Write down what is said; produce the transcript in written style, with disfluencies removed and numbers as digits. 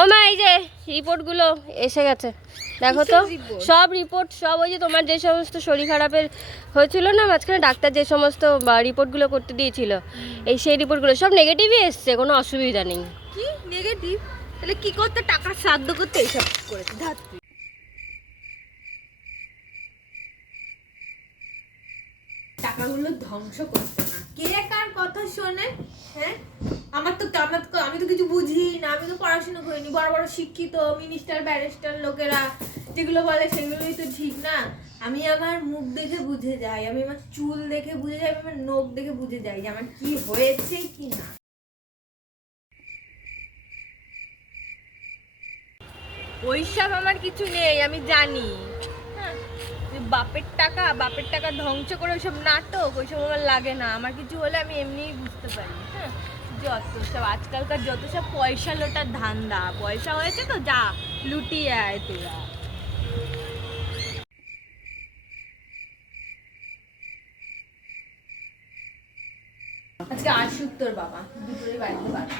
ও মা, এই যে রিপোর্টগুলো এসে গেছে, দেখো তো। সব রিপোর্ট, সব ওই যে তোমার যে সমস্ত শরীর খারাপের হয়েছিল না মাঝখানে, ডাক্তার যে সমস্ত রিপোর্টগুলো করতে দিয়েছিল, এই সেই রিপোর্টগুলো সব নেগেটিভই এসছে, কোনো অসুবিধা নেই। কি নেগেটিভ? তাহলে কি করতে, টাকার সাধ্য করতে এইসব করেছে? ধাত্রী টাকাগুলো ধ্বংস করতে না, কে কার কথা শোনে? হ্যাঁ, আমি তো কিছু বুঝি না, আমি তো পড়াশোনা করিনি। বড় বড় শিক্ষিত মিনিস্টার ব্যারিস্টার লোকেরা যেগুলো বলে সেগুলোই তো ঠিক না। আমি আমার মুখ দেখে বুঝে যাই, আমি আমার চুল দেখে বুঝে যাই, আমি আমার নখ দেখে বুঝে যাই যে আমার কি হয়েছে কি না। ওইসব আমার কিছু নেই, আমি জানি। হ্যাঁ, বাপের টাকা ধ্বংস করে ওইসব নাটক, ওইসব আমার লাগে না। আমার কিছু হলে আমি এমনিই বুঝতে পারি। হ্যাঁ, যত সব আজকালকার যত সব পয়সা লোটার ধান্দা, পয়সা হয়েছে তো যা লুটিয়ে আয় তোরা। আজকে আসুক তোর বাবা, দুপুরে বাড়িতে বাড়ি।